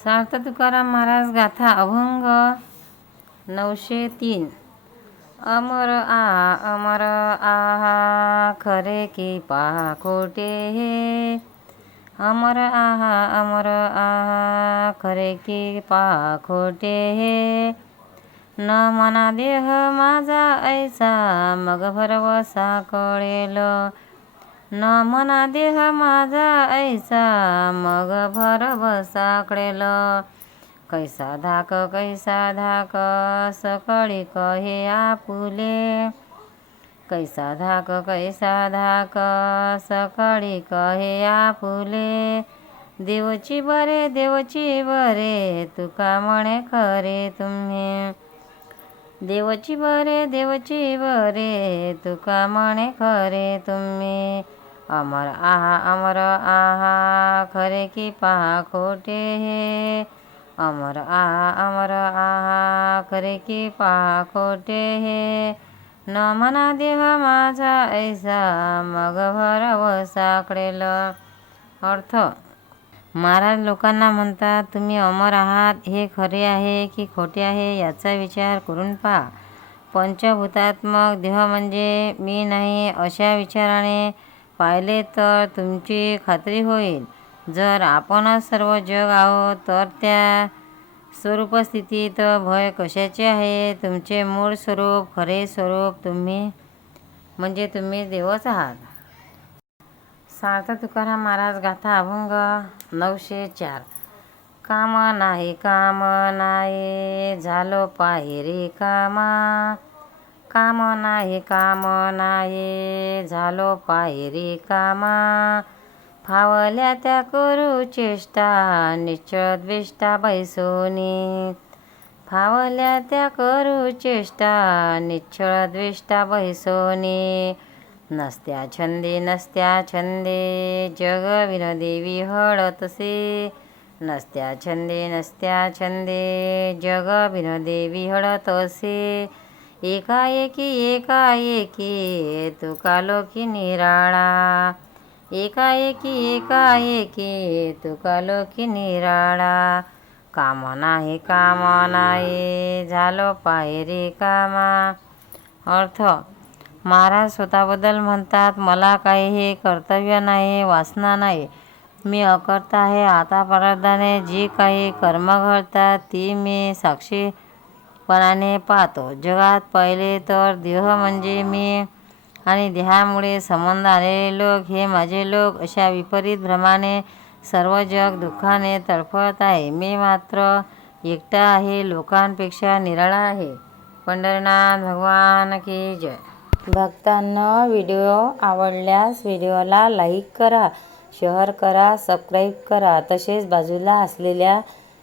संत तुकाराम महाराज गाथा अभंग नऊशे तीन. अमर आ अमर आहा खरे की पहा खोटे हे. अमर आहा अमर आहा खरे की पहा खोटे हे. न मना देह माझा ऐसा मग भरवसा कळेल. न मना देह माझा ऐसा मग भर बसाकडेल कैसा धाक कैसा धाक सकळी कहे आपुले. कैसा धाक कैसा धाक सकळी कहे आपुले. देवची बरे देवची बरे तुका म्हणे खरे तुम्ही. देवची बरे देवची बरे तुका म्हणे खरे तुम्ही. अमर आहा अमर आहा खरे की पहा खोटे हे. अमर आहा अमर आहा खरे की पहा खोटे हे. न मना देह माझा ऐसा मग भरव साकडेल. अर्थ महाराज लोकांना म्हणतात तुम्ही अमर आहात हे खरे आहे की खोटे आहे याचा विचार करून पहा. पंचभूतात्मक देह म्हणजे मी नाही अशा विचाराने पाहिले तर तुमची खात्री होईल. जर आपणच सर्व जग आहोत तर त्या स्वरूपस्थितीत भय कशाचे आहे? तुमचे मूळ स्वरूप खरे स्वरूप तुम्ही म्हणजे तुम्ही देवच आहात. सार्थ तुकाराम महाराज गाथा अभंग नऊशे चार. काम नाही काम नाही झालो पाहिरे कामा काम नाही काम नाही. झालो पायरी कामा. फावल्या त्या करू चेष्टा निश्चळ द्वेष्टा बैसोनी. फावल्या त्या करू चेष्टा निश्चळ द्विष्टा बैसोनी. नसत्या छंदे नसत्या छंदे. जग विनदेवी हळतसे नसत्या छंदे नसत्या छंदे. जग विनदेवी हळत एकाएकी एकाएकी एकाएकी तुका की निराळा. एकाएकी एकाएकी तुका की निराळा. काम नाही काम नाही झालो पायरी कामा. अर्थ महाराज स्वतःबद्दल म्हणतात मला काही हे कर्तव्य नाही वासना नाही. मी अकर्ता आहे. आता प्रारब्धाने जी काही कर्म घडतात ती मी साक्षी पणाने पाहतो. जगात पहिले तर देह म्हणजे मी आणि देहामुळे संबंध आलेले लोक हे माझे लोक अशा विपरीत भ्रमाने सर्व जग दुःखाने तडफत आहे. मी मात्र एकटा आहे लोकांपेक्षा निराळा आहे. पंढरनाथ भगवान की जय. भक्तांना व्हिडिओ आवडल्यास व्हिडिओला लाईक करा शेअर करा सबस्क्राईब करा. तसेच बाजूला असलेल्या